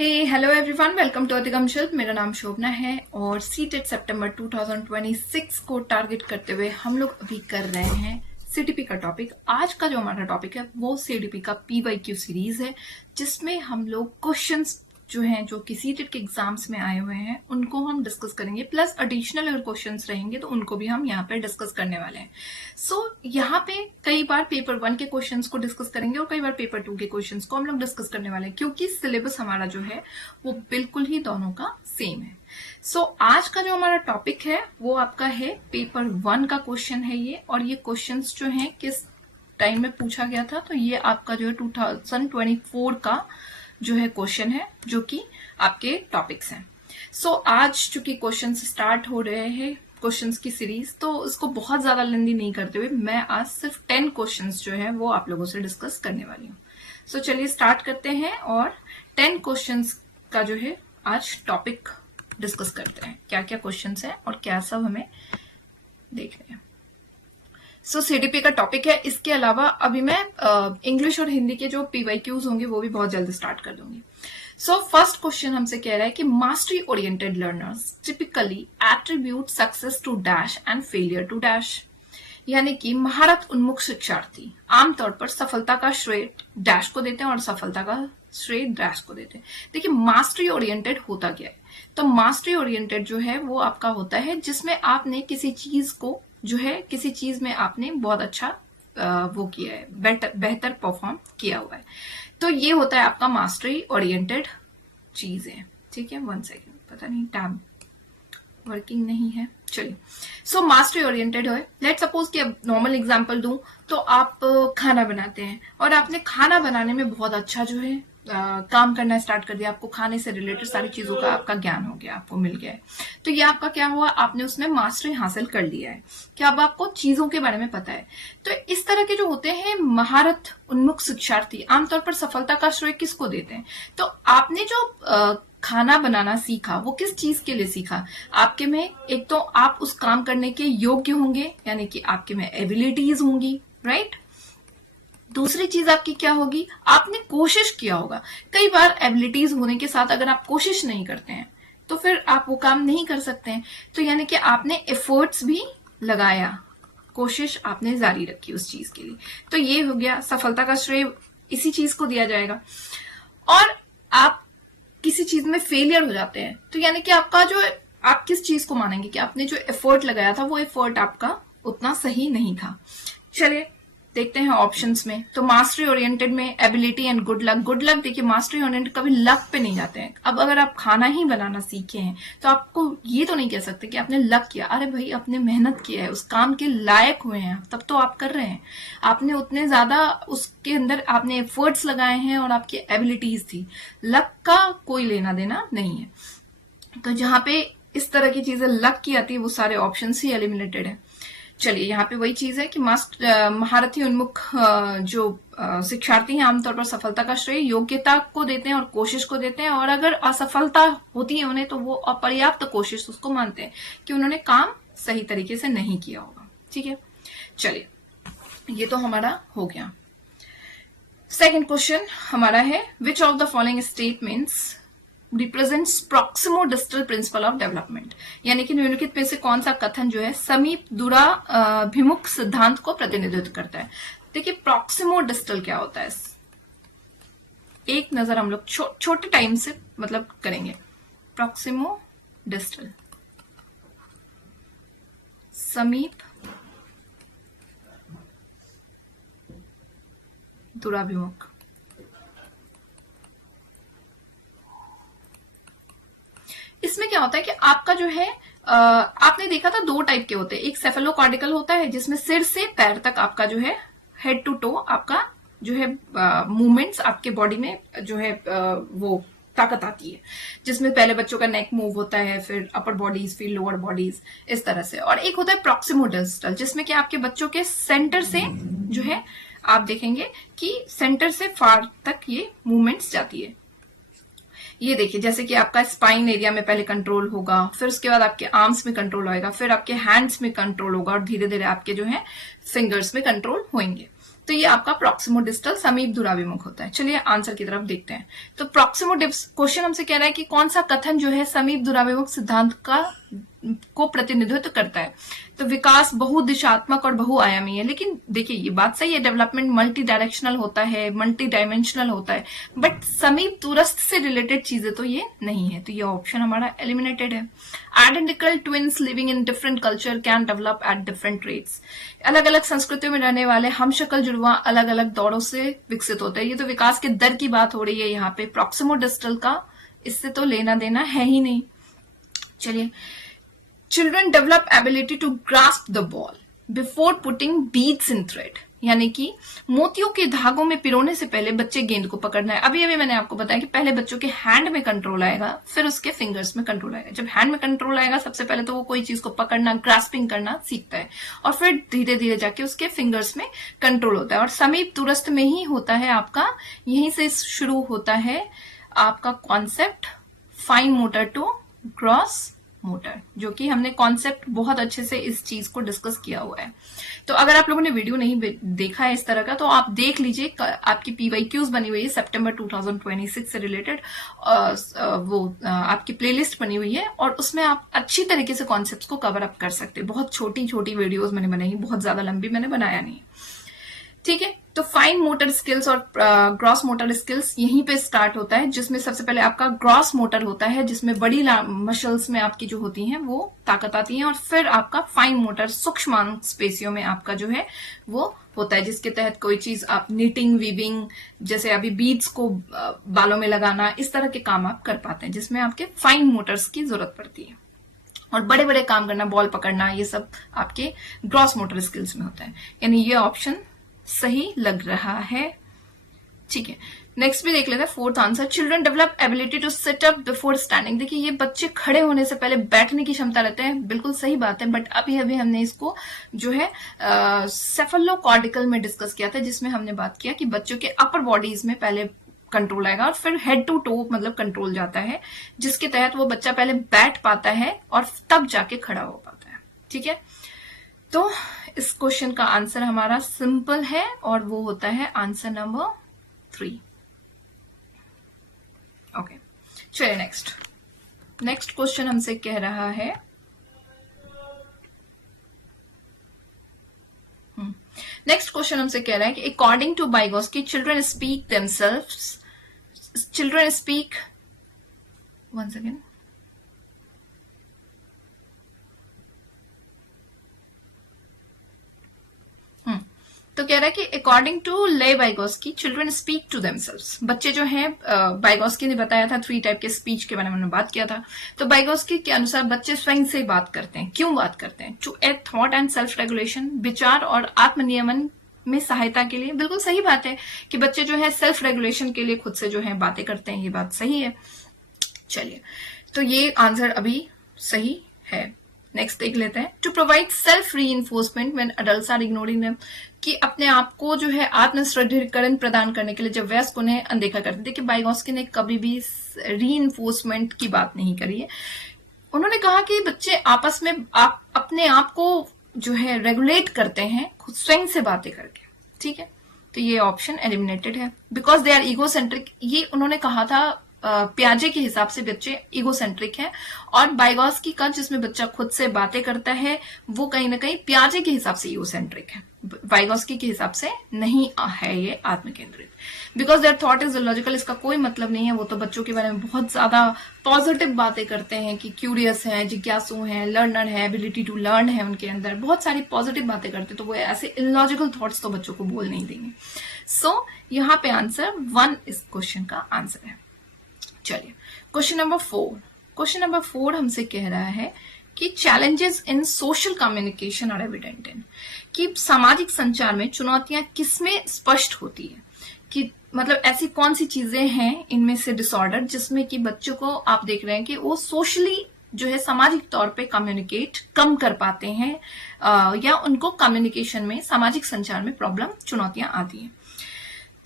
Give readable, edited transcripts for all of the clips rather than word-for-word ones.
Hello everyone, welcome to अधिगम शिल्प। मेरा नाम शोभना है और सीटेट सितंबर 2026 को टारगेट करते हुए हम लोग अभी कर रहे हैं सीडीपी का टॉपिक। आज का जो हमारा टॉपिक है वो सीडीपी का पीवाईक्यू सीरीज है, जिसमें हम लोग क्वेश्चंस जो हैं जो कि सीटेट के एग्जाम्स में आए हुए हैं उनको हम डिस्कस करेंगे, प्लस एडिशनल अगर क्वेश्चंस रहेंगे तो उनको भी हम यहाँ पे डिस्कस करने वाले हैं। यहाँ पे कई बार पेपर 1 के क्वेश्चंस को डिस्कस करेंगे और कई बार पेपर 2 के क्वेश्चंस को हम लोग डिस्कस करने वाले हैं, क्योंकि सिलेबस हमारा जो है वो बिल्कुल ही दोनों का सेम है। आज का जो हमारा टॉपिक है वो आपका है पेपर 1 का क्वेश्चन है ये, और ये क्वेश्चंस जो है किस टाइम में पूछा गया था, तो ये आपका जो है 2024 का जो है क्वेश्चन है, जो कि आपके टॉपिक्स हैं। आज चूंकि क्वेश्चन स्टार्ट हो रहे हैं क्वेश्चंस की सीरीज, तो इसको बहुत ज्यादा लेंदी नहीं करते हुए मैं आज सिर्फ 10 क्वेश्चंस जो है वो आप लोगों से डिस्कस करने वाली हूँ। चलिए स्टार्ट करते हैं और 10 क्वेश्चंस का जो है आज टॉपिक डिस्कस करते हैं, क्या क्या क्वेश्चंस है और क्या सब हमें देख रहे हैं। सीडीपी का टॉपिक है। इसके अलावा अभी मैं इंग्लिश और हिंदी के जो पीवाईक्यूज होंगे वो भी बहुत जल्दी स्टार्ट कर दूंगी। फर्स्ट क्वेश्चन हमसे कह रहा है कि mastery oriented learners typically attribute success to dash and failure to dash, यानी कि महारत उन्मुख शिक्षार्थी आमतौर पर सफलता का श्रेय डैश को देते हैं और सफलता का श्रेय डैश को देते हैं। देखिए, मास्टरी ओरिएंटेड होता क्या है? तो मास्टरी ओरिएंटेड जो है वो आपका होता है जिसमें आपने किसी चीज को जो है किसी चीज में आपने बहुत अच्छा वो किया है, बेहतर परफॉर्म किया हुआ है, तो ये होता है आपका मास्टरी ओरिएंटेड चीज है। ठीक है, 1 सेकेंड, पता नहीं टैब वर्किंग नहीं है। चलिए, मास्टरी ओरिएंटेड है। लेट सपोज कि अब नॉर्मल एग्जांपल दूं तो आप खाना बनाते हैं और आपने खाना बनाने में बहुत अच्छा जो है काम करना स्टार्ट कर दिया, आपको खाने से रिलेटेड सारी चीजों का आपका ज्ञान हो गया, आपको मिल गया है, तो ये आपका क्या हुआ, आपने उसमें मास्टरी हासिल कर लिया है कि अब आपको चीजों के बारे में पता है। तो इस तरह के जो होते हैं महारत उन्मुख शिक्षार्थी आमतौर पर सफलता का श्रेय किसको देते हैं? तो आपने जो खाना बनाना सीखा वो किस चीज के लिए सीखा? आपके में एक तो आप उस काम करने के योग्य होंगे, यानी कि आपके में एबिलिटीज होंगी, राइट। दूसरी चीज आपकी क्या होगी, आपने कोशिश किया होगा। कई बार एबिलिटीज होने के साथ अगर आप कोशिश नहीं करते हैं तो फिर आप वो काम नहीं कर सकते हैं, तो यानी कि आपने एफर्ट्स भी लगाया, कोशिश आपने जारी रखी उस चीज के लिए, तो ये हो गया सफलता का श्रेय इसी चीज को दिया जाएगा। और आप किसी चीज में फेलियर हो जाते हैं तो यानी कि आपका जो आप किस चीज को मानेंगे कि आपने जो एफर्ट लगाया था वो एफर्ट आपका उतना सही नहीं था। चलिए देखते हैं ऑप्शंस में। तो मास्टरी ओरिएंटेड में ability and good luck. Good luck, देखिए मास्टरी ओरिएंटेड कभी लक पे नहीं जाते हैं। अब अगर आप खाना ही बनाना सीखे हैं तो आपको ये तो नहीं कह सकते कि आपने लक किया। अरे भाई, आपने मेहनत किया है, उस काम के लायक हुए हैं, तब तो आप कर रहे हैं। आपने उतने ज्यादा उसके अंदर आपने एफर्ट्स लगाए हैं और आपकी एबिलिटीज थी। लक का कोई लेना देना नहीं है। तो जहां पे इस तरह की चीजें लक की आती है वो सारे ऑप्शन ही एलिमिनेटेड है। चलिए, यहाँ पे वही चीज है कि महारथी उन्मुख जो शिक्षार्थी हैं आमतौर पर सफलता का श्रेय योग्यता को देते हैं और कोशिश को देते हैं, और अगर असफलता होती है उन्हें तो वो अपर्याप्त कोशिश उसको मानते हैं कि उन्होंने काम सही तरीके से नहीं किया होगा। ठीक है, चलिए ये तो हमारा हो गया। सेकेंड क्वेश्चन हमारा है, विच of the following statements represents proximo-distal principle of development, यानी कि निम्नलिखित में से कौन सा कथन जो है समीप दूराभिमुख सिद्धांत को प्रतिनिधित्व करता है? देखिए, प्रॉक्सिमो-डिस्टल क्या होता है, एक नजर हम लोग छोटे टाइम से मतलब करेंगे। प्रॉक्सिमो-डिस्टल समीप दूराभिमुख। इसमें क्या होता है कि आपका जो है आपने देखा था 2 टाइप के होते हैं। एक सेफेलोकॉर्डिकल होता है जिसमें सिर से पैर तक आपका जो है हेड टू टो आपका जो है मूवमेंट्स आपके बॉडी में जो है वो ताकत आती है, जिसमें पहले बच्चों का नेक मूव होता है, फिर अपर बॉडीज, फिर लोअर बॉडीज, इस तरह से। और एक होता है प्रॉक्सिमो-डिस्टल जिसमें कि आपके बच्चों के सेंटर से जो है आप देखेंगे कि सेंटर से फार तक ये मूवमेंट्स जाती है। ये देखिए, जैसे कि आपका स्पाइन एरिया में पहले कंट्रोल होगा, फिर उसके बाद आपके आर्म्स में कंट्रोल होएगा, फिर आपके हैंड्स में कंट्रोल होगा और धीरे धीरे आपके जो है फिंगर्स में कंट्रोल होंगे। तो ये आपका प्रॉक्सिमोडिस्टल समीप दूराभिमुख होता है। चलिए आंसर की तरफ देखते हैं। तो क्वेश्चन हमसे कह रहा है कि कौन सा कथन जो है समीप दूराभिमुख सिद्धांत को प्रतिनिधित्व करता है। तो विकास बहुदिशात्मक और बहुआयामी है, लेकिन देखिए ये बात सही है, डेवलपमेंट मल्टी डायरेक्शनल होता है, मल्टी डायमेंशनल होता है, बट समीप दूरस्थ से रिलेटेड चीजें तो ये नहीं है, तो ये ऑप्शन हमारा एलिमिनेटेड है। Identical twins living in different culture can develop at different rates. अलग अलग संस्कृतियों में रहने वाले हमशक्ल जुड़वा अलग अलग दौरों से विकसित होते हैं। ये तो विकास के दर की बात हो रही है यहाँ पे, प्रॉक्सिमोडिस्टल का इससे तो लेना देना है ही नहीं। चलिए, children develop ability to grasp the ball before putting beads in thread, यानी कि मोतियों के धागों में पिरोने से पहले बच्चे गेंद को पकड़ना है। अभी मैंने आपको बताया कि पहले बच्चों के हैंड में कंट्रोल आएगा, फिर उसके फिंगर्स में कंट्रोल आएगा। जब हैंड में कंट्रोल आएगा सबसे पहले तो वो कोई चीज को पकड़ना, ग्रास्पिंग करना सीखता है, और फिर धीरे धीरे जाके उसके फिंगर्स में कंट्रोल होता है। और समीप दूरस्थ में ही होता है आपका, यहीं से शुरू होता है आपका concept fine motor to gross motor, जो कि हमने कॉन्सेप्ट बहुत अच्छे से इस चीज को डिस्कस किया हुआ है। तो अगर आप लोगों ने वीडियो नहीं देखा है इस तरह का, तो आप देख लीजिए, आपकी PYQs बनी हुई है सितंबर 2026 से रिलेटेड, वो आपकी प्लेलिस्ट बनी हुई है, और उसमें आप अच्छी तरीके से कॉन्सेप्ट्स को कवर अप कर सकते हैं। बहुत छोटी छोटी वीडियोस मैंने बनाई, बहुत ज्यादा लंबी मैंने बनाया नहीं, ठीक है। तो फाइन मोटर स्किल्स और ग्रॉस मोटर स्किल्स यहीं पे स्टार्ट होता है, जिसमें सबसे पहले आपका ग्रॉस मोटर होता है, जिसमें बड़ी मसल्स में आपकी जो होती हैं वो ताकत आती है, और फिर आपका फाइन मोटर सूक्ष्म मांसपेशियों में आपका जो है वो होता है, जिसके तहत कोई चीज आप निटिंग, वीविंग, जैसे अभी बीड्स को बालों में लगाना, इस तरह के काम आप कर पाते हैं, जिसमें आपके फाइन मोटर्स की जरूरत पड़ती है। और बड़े बड़े काम करना, बॉल पकड़ना, ये सब आपके ग्रॉस मोटर स्किल्स में होता है, यानी ये ऑप्शन सही लग रहा है, ठीक है। नेक्स्ट भी देख लेते हैं, fourth answer, children develop ability to sit up before standing. देखिए ये बच्चे खड़े होने से पहले बैठने की क्षमता रहते हैं, बिल्कुल सही बात है, बट अभी हमने इसको जो है सेफेलोकॉर्टिकल में डिस्कस किया था, जिसमें हमने बात किया कि बच्चों के अपर बॉडीज में पहले कंट्रोल आएगा और फिर हेड टू टो मतलब कंट्रोल जाता है, जिसके तहत वो बच्चा पहले बैठ पाता है और तब जाके खड़ा हो पाता है, ठीक है। तो इस क्वेश्चन का आंसर हमारा सिंपल है, और वो होता है आंसर नंबर 3। ओके, चलिए नेक्स्ट क्वेश्चन हमसे कह रहा है, नेक्स्ट क्वेश्चन हमसे कह रहा है कि according to Vygotsky children speak themselves, children speak, one second, तो कह रहा है कि according to Lev Vygotsky children speak to themselves. बच्चे जो हैं, बाइगोस्की ने बताया था 3 टाइप के स्पीच के बारे में हमने बात किया था, तो बाइगोस्की के अनुसार बच्चे स्वयं से बात करते हैं। क्यों बात करते हैं? To a thought and self regulation, विचार और आत्मनियमन में सहायता के लिए। बिल्कुल सही बात है कि बच्चे जो है सेल्फ रेगुलेशन के लिए खुद से जो है बातें करते हैं, ये बात सही है। चलिए, तो ये आंसर अभी सही है। नेक्स्ट देख लेते हैं, to provide self reinforcement when adults are ignoring them, कि अपने आप को जो है आत्मसुदृढ़ीकरण प्रदान करने के लिए जब वयस्क उन्हें अनदेखा करते। देखिए बाइगोस्की ने कभी भी री इन्फोर्समेंट की बात नहीं करी है। उन्होंने कहा कि बच्चे आपस में अपने आप को जो है रेगुलेट करते हैं खुद स्वयं से बातें करके, ठीक है। तो ये ऑप्शन एलिमिनेटेड है, बिकॉज दे आर ईगोसेंट्रिक। ये उन्होंने कहा था प्याजे के हिसाब से बच्चे ईगोसेंट्रिक हैं, और बाइगोस्की का जिसमें बच्चा खुद से बातें करता है वो कहीं ना कहीं प्याजे के हिसाब से ईगोसेंट्रिक है, बाइगोस्की के हिसाब से नहीं है ये आत्मकेंद्रित। Because their thought is illogical, इसका कोई मतलब नहीं है। वो तो बच्चों के बारे में बहुत ज्यादा पॉजिटिव बातें करते हैं कि क्यूरियस है, जिज्ञासु है, लर्नर है, एबिलिटी टू लर्न है उनके अंदर, बहुत सारी पॉजिटिव बातें करते हैं, तो वो ऐसे इलॉजिकल थॉट्स तो बच्चों को बोल नहीं देंगे। सो यहाँ पे आंसर 1 इस क्वेश्चन का आंसर है। चलिए क्वेश्चन नंबर 4, क्वेश्चन नंबर 4 हमसे कह रहा है कि challenges in social communication are evident in, कि सामाजिक संचार में चुनौतियां किसमें स्पष्ट होती है, कि मतलब ऐसी कौन सी चीजें हैं इनमें से डिसऑर्डर जिसमें कि बच्चों को आप देख रहे हैं कि वो सोशली जो है सामाजिक तौर पे कम्युनिकेट कम कर पाते हैं, या उनको कम्युनिकेशन में, सामाजिक संचार में प्रॉब्लम, चुनौतियां आती हैं।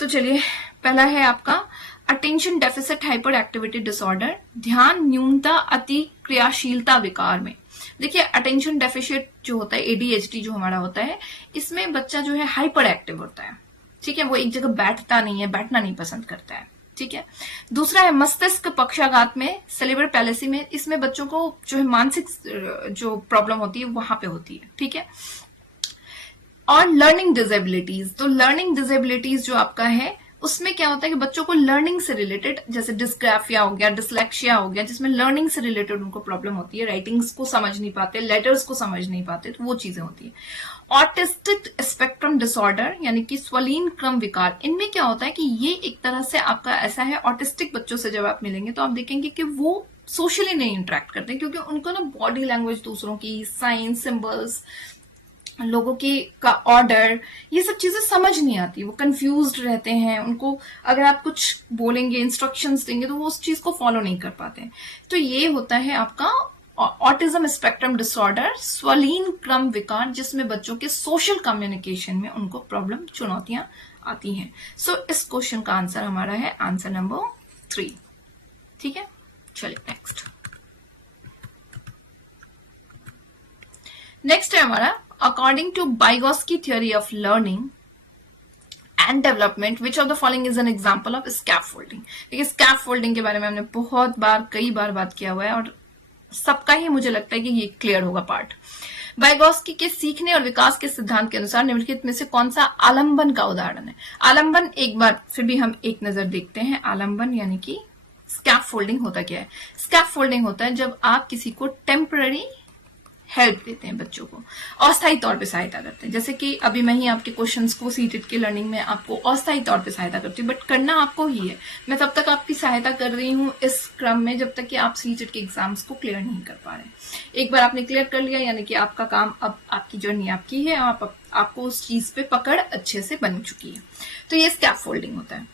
तो चलिए पहला है आपका attention deficit hyper activity disorder, ध्यान न्यूनता अति क्रियाशीलता विकार में। देखिए अटेंशन डेफिसिट जो होता है, ADHD जो हमारा होता है, इसमें बच्चा जो है हाइपर एक्टिव होता है, ठीक है, वो एक जगह बैठता नहीं है, बैठना नहीं पसंद करता है। ठीक है, दूसरा है मस्तिष्क पक्षाघात में, सेरेब्रल पैलेसी में, इसमें बच्चों को जो है मानसिक जो प्रॉब्लम होती है वहां पे होती है। ठीक है, और लर्निंग डिसेबिलिटीज, तो लर्निंग डिसेबिलिटीज जो आपका है उसमें क्या होता है कि बच्चों को लर्निंग से रिलेटेड, जैसे डिस्ग्राफिया हो गया, डिसलेक्सिया हो गया, जिसमें लर्निंग से रिलेटेड उनको प्रॉब्लम होती है, राइटिंग्स को समझ नहीं पाते, लेटर्स को समझ नहीं पाते, तो वो चीजें होती है। ऑटिस्टिक स्पेक्ट्रम डिसऑर्डर यानी कि स्वलीन क्रम विकार, इनमें क्या होता है कि ये एक तरह से आपका ऐसा है, ऑटिस्टिक बच्चों से जब आप मिलेंगे तो आप देखेंगे कि वो सोशली नहीं इंटरेक्ट करते, क्योंकि उनको ना बॉडी लैंग्वेज दूसरों की, साइंस, सिंबल्स, लोगों की का ऑर्डर, ये सब चीजें समझ नहीं आती, वो कंफ्यूज्ड रहते हैं। उनको अगर आप कुछ बोलेंगे, इंस्ट्रक्शंस देंगे, तो वो उस चीज को फॉलो नहीं कर पाते। तो ये होता है आपका ऑटिज्म स्पेक्ट्रम डिसऑर्डर, स्वलीन क्रम विकार, जिसमें बच्चों के सोशल कम्युनिकेशन में उनको प्रॉब्लम, चुनौतियां आती हैं। सो इस क्वेश्चन का आंसर हमारा है आंसर नंबर 3। ठीक है, चलिए नेक्स्ट। नेक्स्ट है हमारा, according to Vygotsky theory of learning and development, which of the following is an example of scaffolding. देखिए, स्कैफोल्डिंग के बारे में हमने बहुत बार, कई बार बात किया हुआ है और सबका ही मुझे लगता है कि ये क्लियर होगा पार्ट। बाइगोस्की के सीखने और विकास के सिद्धांत के अनुसार निम्नलिखित में से कौन सा आलंबन का उदाहरण है? आलंबन, एक बार फिर भी हम एक नजर देखते हैं। आलंबन यानी कि स्कैफोल्डिंग होता क्या है? स्कैफोल्डिंग होता है जब आप किसी को टेम्पररी हेल्प देते हैं, बच्चों को अस्थायी तौर पे सहायता करते हैं। जैसे कि अभी मैं ही आपके क्वेश्चंस को सीटेड की लर्निंग में आपको अस्थायी तौर पे सहायता करती हूँ, बट करना आपको ही है। मैं तब तक आपकी सहायता कर रही हूँ इस क्रम में जब तक कि आप सीटेड के एग्जाम्स को क्लियर नहीं कर पा रहे। एक बार आपने क्लियर कर लिया यानी कि आपका काम, अब आपकी जर्नी आपकी है, आपको उस चीज पे पकड़ अच्छे से बन चुकी है। तो ये स्कैफोल्डिंग होता है।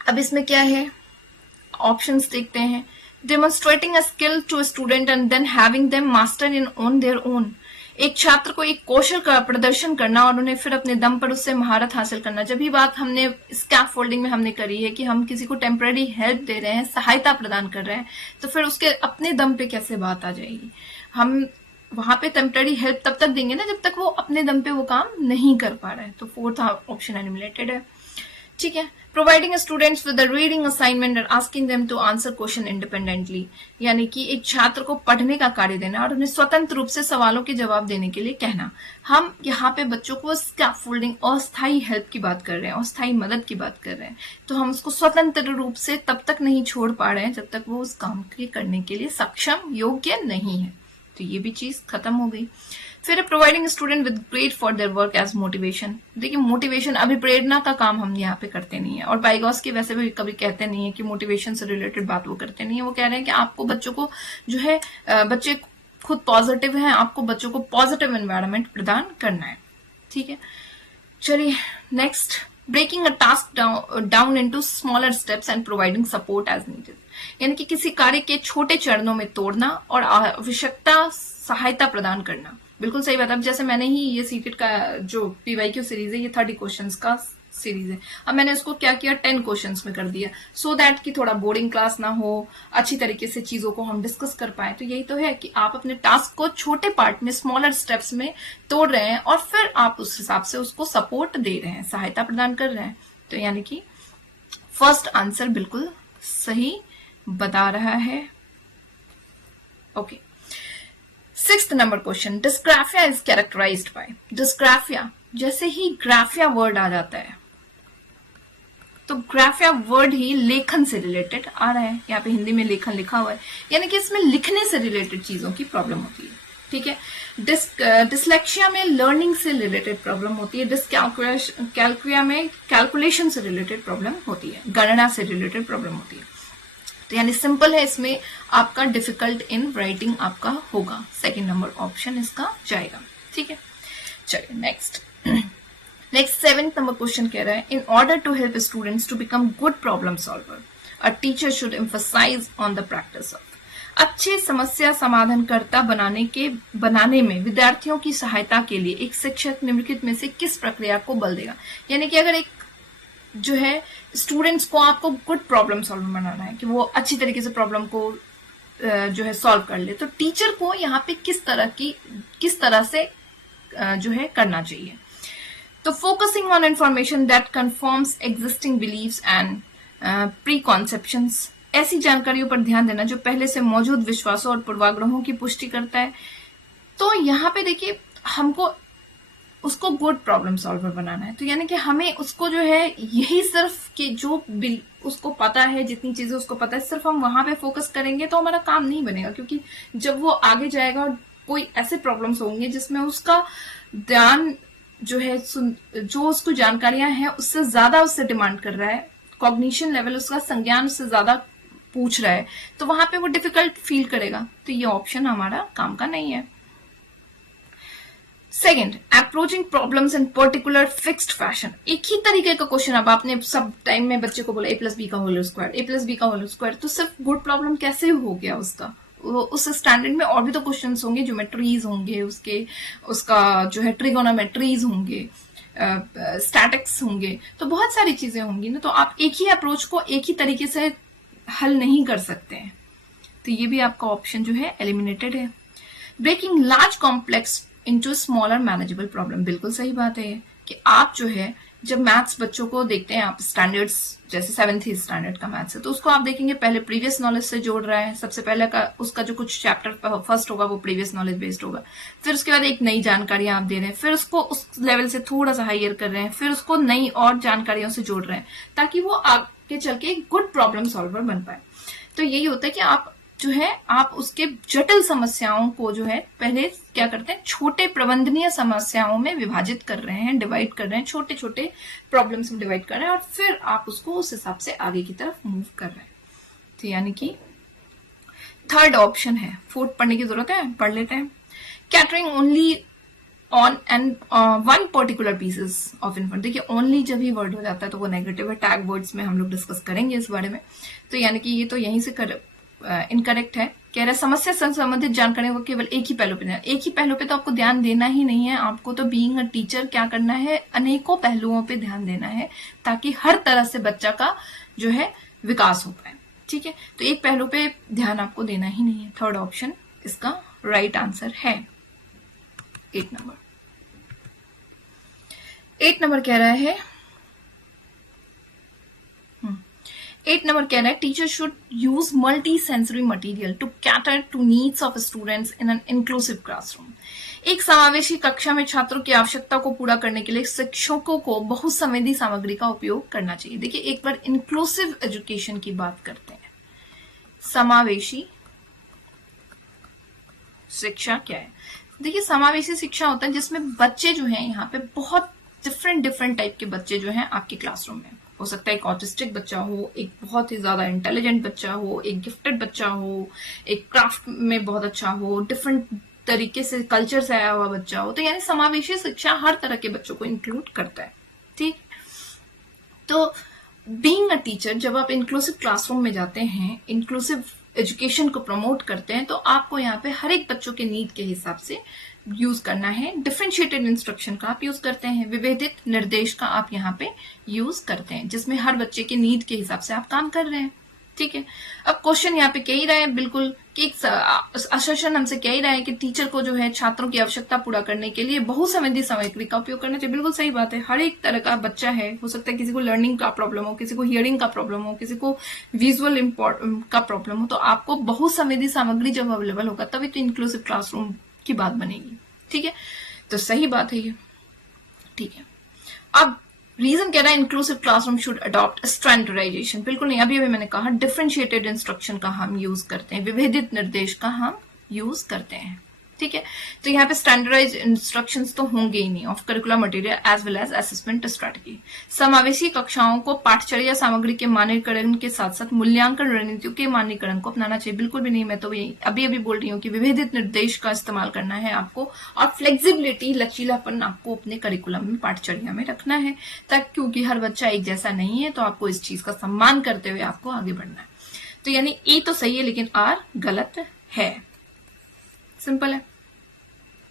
अब इसमें क्या है, ऑप्शंस देखते हैं। Demonstrating a skill to a student and then having them master in on their own, एक छात्र को एक कौशल का प्रदर्शन करना और उन्हें फिर अपने दम पर उससे महारत हासिल करना। जब भी बात हमने स्कैफोल्डिंग में हमने करी है कि हम किसी को टेम्पररी हेल्प दे रहे हैं, सहायता प्रदान कर रहे हैं, तो फिर उसके अपने दम पे कैसे बात आ जाएगी? हम वहां पे टेम्पररी हेल्प तब तक देंगे ना जब तक वो अपने दम पे वो काम नहीं कर पा रहे हैं। तो फोर्थ ऑप्शन एलिमिनेटेड है। ठीक है, providing students with reading assignment and asking them to answer question independently, यानी कि एक छात्र को पढ़ने का कार्य देना और उन्हें स्वतंत्र रूप से सवालों के जवाब देने के लिए कहना। हम यहाँ पे बच्चों को स्कैफोल्डिंग, अस्थायी हेल्प की बात कर रहे हैं, अस्थायी मदद की बात कर रहे हैं, तो हम उसको स्वतंत्र रूप से तब तक नहीं छोड़ पा रहे हैं जब तक वो उस काम के करने के लिए सक्षम, योग्य नहीं है। तो ये भी चीज खत्म हो गई। फिर providing student with great for their work as motivation. देखिए, मोटिवेशन, अभिप्रेरणा का काम हम यहाँ पे करते नहीं है, और बाइगोस्की वैसे भी कभी कहते नहीं है कि मोटिवेशन से रिलेटेड बात वो करते नहीं है। वो कह रहे हैं कि आपको बच्चों को जो है, बच्चे खुद पॉजिटिव हैं, आपको बच्चों को पॉजिटिव एनवायरनमेंट प्रदान करना है। ठीक है, चलिए next, breaking a task down into smaller steps and providing support as needed, यानी कि किसी कार्य के छोटे चरणों में तोड़ना और आवश्यकता सहायता प्रदान करना। बिल्कुल सही बात। अब जैसे मैंने ही ये सीटेड का जो पीवाईक्यू सीरीज है, ये 30 क्वेश्चंस का सीरीज है, अब मैंने इसको क्या किया, 10 क्वेश्चंस में कर दिया, सो दैट कि थोड़ा बोर्डिंग क्लास ना हो, अच्छी तरीके से चीजों को हम डिस्कस कर पाए। तो यही तो है कि आप अपने टास्क को छोटे पार्ट में, स्मॉलर स्टेप्स में तोड़ रहे हैं और फिर आप उस हिसाब से उसको सपोर्ट दे रहे हैं, सहायता प्रदान कर रहे हैं। तो यानी कि फर्स्ट आंसर बिल्कुल सही बता रहा है। Okay, 6th number question, dysgraphia is characterised by. Dysgraphia, जैसे ही ग्राफिया वर्ड आ जाता है तो ग्राफिया वर्ड ही लेखन से रिलेटेड आ रहा है। यहाँ पे हिंदी में लेखन लिखा हुआ है, यानी कि इसमें लिखने से रिलेटेड चीजों की प्रॉब्लम होती है। ठीक है, डिसलेक्सिया में लर्निंग से रिलेटेड प्रॉब्लम होती है। डिसकैल्कुलिया में कैलकुलेशन से रिलेटेड प्रॉब्लम होती है, गणना से रिलेटेड प्रॉब्लम होती है। तो यानी सिंपल है, इसमें आपका डिफिकल्ट इन राइटिंग आपका होगा, 2nd नंबर ऑप्शन इसका जाएगा। ठीक है, चलिए नेक्स्ट। 7th नंबर क्वेश्चन कह रहा है, in order to help students to become good problem solver, a teacher should emphasise on the practice of. अच्छे समस्या समाधानकर्ता बनाने में विद्यार्थियों की सहायता के लिए एक शिक्षक निम्नलिखित में से किस प्रक्रिया को बल देगा? यानी कि अगर एक जो है स्टूडेंट्स को आपको गुड प्रॉब्लम सॉल्वर बनाना है कि वो अच्छी तरीके से प्रॉब्लम को जो है सॉल्व कर ले, तो टीचर को यहाँ पे किस तरह से जो है करना चाहिए। तो focusing on information that confirms existing beliefs and preconceptions, ऐसी जानकारियों पर ध्यान देना जो पहले से मौजूद विश्वासों और पूर्वाग्रहों की पुष्टि करता है। तो यहाँ पे देखिए हमको उसको गुड प्रॉब्लम सॉल्वर बनाना है, तो यानी कि हमें उसको जो है यही सिर्फ कि जो उसको पता है, जितनी चीजें उसको पता है, सिर्फ हम वहां पे फोकस करेंगे तो हमारा काम नहीं बनेगा, क्योंकि जब वो आगे जाएगा और कोई ऐसे प्रॉब्लम्स होंगे जिसमें उसका ध्यान जो है जो उसको जानकारियां हैं उससे ज्यादा उससे डिमांड कर रहा है, कॉग्निशन लेवल उसका संज्ञान उससे ज्यादा पूछ रहा है, तो वहां पे वो डिफिकल्ट फील करेगा। तो ये ऑप्शन हमारा काम का नहीं है। Second, approaching problems in particular fixed fashion. एक ही तरीके का क्वेश्चन, अब आपने सब टाइम में बच्चे को बोला a+b का होल स्क्वायर, a+b का होल स्क्वायर, तो सिर्फ गुड प्रॉब्लम कैसे हो गया उसका? उस स्टैंडर्ड में और भी तो क्वेश्चंस होंगे, ज्योमेट्रीज होंगे, उसका जो है ट्रिगोनोमेट्रीज होंगे, स्टैटिक्स होंगे, तो बहुत सारी चीजें होंगी ना। तो आप एक ही अप्रोच को एक ही तरीके से हल नहीं कर सकते हैं, तो ये भी आपका ऑप्शन जो है एलिमिनेटेड है। Breaking large complex into smaller manageable problem, बिल्कुल सही बात है कि आप जो है जब मैथ्स बच्चों को देखते हैं, आप स्टैंडर्ड्स जैसे 7th स्टैंडर्ड का मैथ्स है तो उसको आप देखेंगे पहले प्रीवियस नॉलेज से जोड़ रहा है, सबसे पहले का उसका जो कुछ चैप्टर फर्स्ट होगा वो प्रीवियस नॉलेज बेस्ड होगा, फिर उसके बाद एक नई जानकारियां आप दे रहे हैं, फिर उसको उस लेवल से थोड़ा सा हायर कर रहे हैं, फिर उसको नई और जानकारियों से जोड़ रहे हैं ताकि वो आगे चल के एक गुड प्रॉब्लम सॉल्वर बन पाए। तो यही होता है कि आप जो है आप उसके जटिल समस्याओं को जो है पहले क्या करते हैं, छोटे प्रबंधनीय समस्याओं में विभाजित कर रहे हैं, डिवाइड कर रहे हैं, छोटे छोटे प्रॉब्लम्स में डिवाइड कर रहे हैं और फिर आप उसको उस हिसाब से आगे की तरफ मूव कर रहे हैं। तो यानी कि थर्ड ऑप्शन है। फोर्थ पढ़ने की जरूरत है, पढ़ लेते हैं। Catering only on and one particular pieces of information. देखिए ओनली जब ही वर्ड हो जाता है तो वो नेगेटिव है, टैग वर्ड्स में हम लोग डिस्कस करेंगे इस बारे में। तो यानी कि ये तो यहीं से इनकरेक्ट है। कह रहा है समस्या से संबंधित जानकारियों को केवल एक ही पहलू पे, एक ही पहलू पे तो आपको ध्यान देना ही नहीं है, आपको तो बीइंग अ टीचर क्या करना है, अनेकों पहलुओं पे ध्यान देना है ताकि हर तरह से बच्चा का जो है विकास हो पाए। ठीक है, तो एक पहलू पे ध्यान आपको देना ही नहीं है। थर्ड ऑप्शन इसका राइट आंसर है। 8 नंबर कह रहा है 8 नंबर कह रहा है teacher should use multi sensory material to cater to needs of students in an inclusive classroom. एक समावेशी कक्षा में छात्रों की आवश्यकता को पूरा करने के लिए शिक्षकों को बहुसंवेदी सामग्री का उपयोग करना चाहिए। देखिए एक बार इंक्लूसिव एजुकेशन की बात करते हैं। समावेशी शिक्षा क्या है? देखिए समावेशी शिक्षा होता है जिसमें बच्चे जो हैं यहाँ पे बहुत डिफरेंट टाइप के बच्चे जो हैं आपके क्लासरूम में। हो सकता है एक ऑटिस्टिक बच्चा हो, एक बहुत ही ज्यादा इंटेलिजेंट बच्चा हो, एक गिफ्टेड बच्चा हो, एक क्राफ्ट में बहुत अच्छा हो, डिफरेंट तरीके से कल्चर से आया हुआ बच्चा हो। तो यानी समावेशी शिक्षा हर तरह के बच्चों को इंक्लूड करता है। ठीक, तो बीइंग अ टीचर जब आप इंक्लूसिव क्लासरूम में जाते हैं, इंक्लूसिव एजुकेशन को प्रमोट करते हैं, तो आपको यहाँ पे हर एक बच्चों के नीड के हिसाब से यूज करना है। डिफरेंशिएटेड इंस्ट्रक्शन का आप यूज करते हैं, विभेदित निर्देश का आप यहाँ पे यूज करते हैं, जिसमें हर बच्चे के नीड के हिसाब से आप काम कर रहे हैं। ठीक है, अब क्वेश्चन यहाँ पे कह ही रहा है बिल्कुल कि असर्शन हमसे कह ही रहा है कि टीचर को जो है छात्रों की आवश्यकता पूरा करने के लिए बहुसंवेदी सामग्री का उपयोग करना चाहिए। बिल्कुल सही बात है, हर एक तरह का बच्चा है, हो सकता है किसी को लर्निंग का प्रॉब्लम हो, किसी को हियरिंग का प्रॉब्लम हो, किसी को विजुअल का प्रॉब्लम हो, तो आपको बहुसंवेदी सामग्री जब अवेलेबल होगा तभी तो इंक्लूसिव क्लासरूम की बात बनेगी। ठीक है, तो सही बात है ये। ठीक है, अब रीजन कह रहा है inclusive classroom should adopt standardisation. बिल्कुल नहीं, अभी मैंने कहा डिफरेंशिएटेड इंस्ट्रक्शन का हम यूज करते हैं, विभेदित निर्देश का हम यूज करते हैं। ठीक है, तो यहाँ पे स्टैंडर्डाइज इंस्ट्रक्शंस तो होंगे ही नहीं of curricular material as well as assessment strategy. समावेशी कक्षाओं को पाठ्यचर्या सामग्री के मानकीकरण के साथ साथ मूल्यांकन रणनीतियों के मानकीकरण को अपनाना चाहिए। बिल्कुल भी नहीं, मैं तो अभी बोल रही हूँ कि विभेदित निर्देश का इस्तेमाल करना है आपको और फ्लेक्सिबिलिटी, लचीलापन आपको अपने करिकुलम में, पाठ्यचर्या में रखना है, ताकि क्योंकि हर बच्चा एक जैसा नहीं है, तो आपको इस चीज का सम्मान करते हुए आपको आगे बढ़ना है। तो यानी ए तो सही है लेकिन आर गलत है। सिंपल है।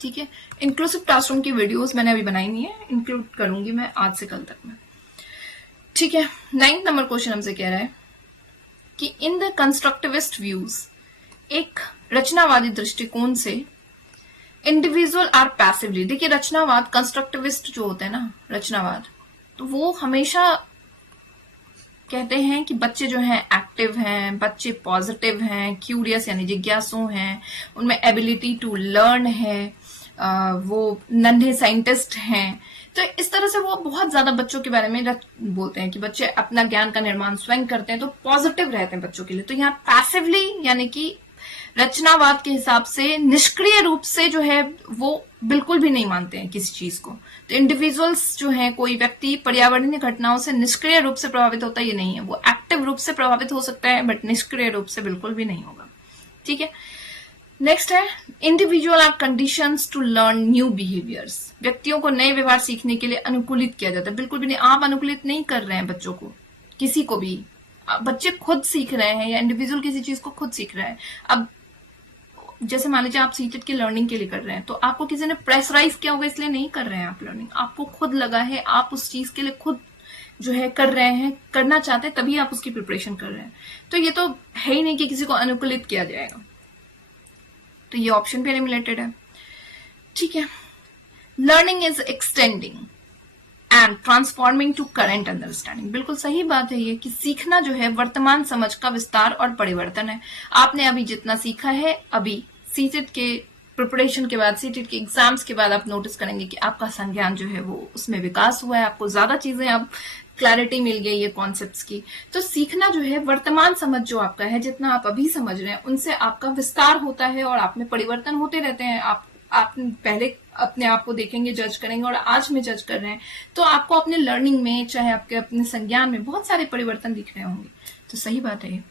ठीक है, इंक्लूसिव क्लासरूम की वीडियोस मैंने अभी बनाई नहीं है, इंक्लूड करूंगी मैं आज से कल तक में। ठीक है, 9th नंबर क्वेश्चन हमसे कह रहा है कि इन द कंस्ट्रक्टिविस्ट व्यूज, एक रचनावादी दृष्टिकोण से इंडिविजुअल आर पैसिवली, देखिए रचनावाद, कंस्ट्रक्टिविस्ट जो होते हैं ना रचनावाद, तो वो हमेशा कहते हैं कि बच्चे जो हैं एक्टिव हैं, बच्चे पॉजिटिव हैं, क्यूरियस यानी जिज्ञासु हैं, उनमें एबिलिटी टू लर्न है, वो नन्हे साइंटिस्ट हैं। तो इस तरह से वो बहुत ज्यादा बच्चों के बारे में बोलते हैं कि बच्चे अपना ज्ञान का निर्माण स्वयं करते हैं, तो पॉजिटिव रहते हैं बच्चों के लिए। तो यहाँ पैसिवली यानी कि रचनावाद के हिसाब से निष्क्रिय रूप से जो है वो बिल्कुल भी नहीं मानते हैं किसी चीज को। तो इंडिविजुअल्स जो है, कोई व्यक्ति पर्यावरणीय घटनाओं से निष्क्रिय रूप से प्रभावित होता है, ये नहीं है। वो एक्टिव रूप से प्रभावित हो सकता है बट निष्क्रिय रूप से बिल्कुल भी नहीं होगा। ठीक है, नेक्स्ट है individual are conditions to learn new behaviours, व्यक्तियों को नए व्यवहार सीखने के लिए अनुकूलित किया जाता है। बिल्कुल भी नहीं, आप अनुकूलित नहीं कर रहे हैं बच्चों को, किसी को भी। बच्चे खुद सीख रहे हैं या इंडिविजुअल किसी चीज को खुद सीख रहा है। अब जैसे मान लीजिए आप सीटेट की लर्निंग के लिए कर रहे हैं, तो आपको किसी ने प्रेशराइज किया होगा इसलिए नहीं कर रहे हैं आप लर्निंग, आपको खुद लगा है, आप उस चीज के लिए खुद जो है कर रहे हैं, करना चाहते हैं, तभी आप उसकी प्रिपरेशन कर रहे हैं। तो ये तो है ही नहीं कि किसी को अनुकूलित किया जाएगा। तो ये ऑप्शन भी एलिमिनेटेड है। ठीक है, learning is extending and transforming to current understanding, बिल्कुल सही बात है ये कि सीखना जो है वर्तमान समझ का विस्तार और परिवर्तन है। आपने अभी जितना सीखा है, अभी सीटेट के प्रिपरेशन के बाद, सीटेट के एग्जाम्स के बाद आप नोटिस करेंगे कि आपका संज्ञान जो है वो उसमें विकास हुआ है, आपको ज्यादा चीजें अब क्लैरिटी मिल गई है कॉन्सेप्ट्स की। तो सीखना जो है वर्तमान समझ जो आपका है, जितना आप अभी समझ रहे हैं, उनसे आपका विस्तार होता है और आप में परिवर्तन होते रहते हैं। आप पहले अपने आप को देखेंगे, जज करेंगे, और आज में जज कर रहे हैं, तो आपको अपने लर्निंग में, चाहे आपके अपने संज्ञान में बहुत सारे परिवर्तन दिख रहे होंगे। तो सही बात है ये,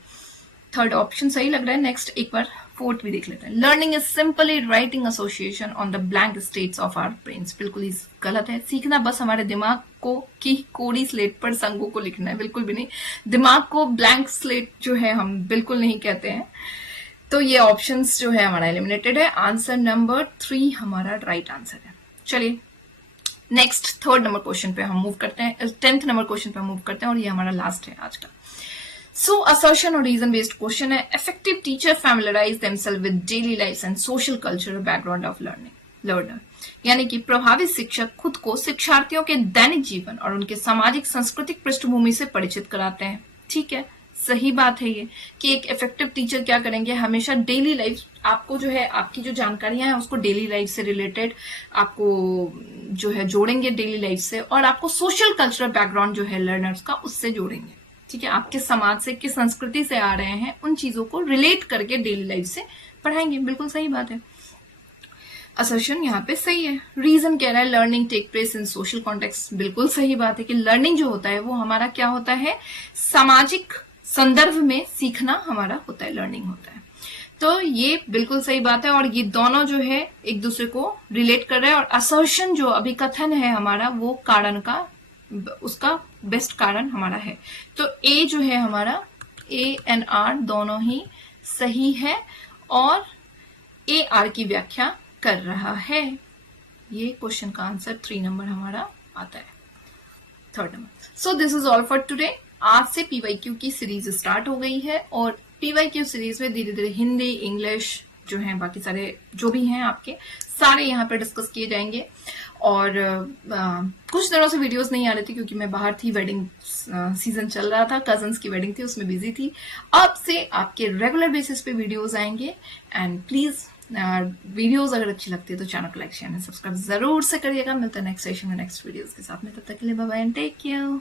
थर्ड ऑप्शन सही लग रहा है। नेक्स्ट एक बार फोर्थ भी देख लेते हैं। Learning is simply writing association on the blank states of our brains, बिल्कुल ही गलत है। सीखना बस हमारे दिमाग को की कोरी स्लेट पर संगों को लिखना है, बिल्कुल भी नहीं। दिमाग को ब्लैंक स्लेट जो है हम बिल्कुल नहीं कहते हैं। तो ये ऑप्शंस जो है हमारा एलिमिनेटेड है। आंसर नंबर 3 हमारा राइट आंसर है। चलिए नेक्स्ट थर्ड नंबर क्वेश्चन पे हम मूव करते हैं, 10th नंबर क्वेश्चन पे हम मूव करते हैं, और ये हमारा लास्ट है आज का। सो असर्शन और रीजन बेस्ड क्वेश्चन है। Effective teacher familiarise themself with daily life and social cultural background of learner, यानी कि प्रभावित शिक्षक खुद को शिक्षार्थियों के दैनिक जीवन और उनके सामाजिक सांस्कृतिक पृष्ठभूमि से परिचित कराते हैं। ठीक है, सही बात है ये कि एक इफेक्टिव टीचर क्या करेंगे, हमेशा डेली लाइफ, आपको जो है आपकी जो जानकारियां हैं उसको डेली लाइफ से रिलेटेड आपको जो है जोड़ेंगे डेली लाइफ से, और आपको सोशल कल्चरल बैकग्राउंड जो है लर्नर्स का उससे जोड़ेंगे। ठीक है, आपके समाज से, किस संस्कृति से आ रहे हैं, उन चीजों को रिलेट करके डेली लाइफ से पढ़ाएंगे। बिल्कुल सही बात है। असर्शन यहाँ पे सही है। रीजन कह रहा है learning take place in social context, बिल्कुल सही बात है कि लर्निंग जो होता है वो हमारा क्या होता है, सामाजिक संदर्भ में सीखना हमारा होता है, लर्निंग होता है। तो ये बिल्कुल सही बात है, और ये दोनों जो है एक दूसरे को रिलेट कर रहे हैं। और असर्शन जो अभिकथन है हमारा, वो कारण का, उसका बेस्ट कारण हमारा है। तो ए जो है हमारा, ए एंड आर दोनों ही सही है, और ए आर की व्याख्या कर रहा है। ये क्वेश्चन का आंसर 3 नंबर हमारा आता है, third number. So this is all for today. आज से पीवाईक्यू की सीरीज स्टार्ट हो गई है, और पीवाईक्यू सीरीज में धीरे धीरे हिंदी, इंग्लिश जो है, बाकी सारे जो भी हैं आपके सारे यहाँ पे डिस्कस किए जाएंगे। और कुछ दिनों से वीडियोस नहीं आ रही थी क्योंकि मैं बाहर थी, वेडिंग सीजन चल रहा था, कजन्स की वेडिंग थी, उसमें बिजी थी। अब से आपके रेगुलर बेसिस पे वीडियोस आएंगे। एंड प्लीज वीडियोस अगर अच्छी लगती है तो चैनल को लाइक, शेयर एंड सब्सक्राइब जरूर से करिएगा। मिलता है नेक्स्ट सेशन में नेक्स्ट वीडियोस के साथ में, तब तक के लिए bye bye and take care.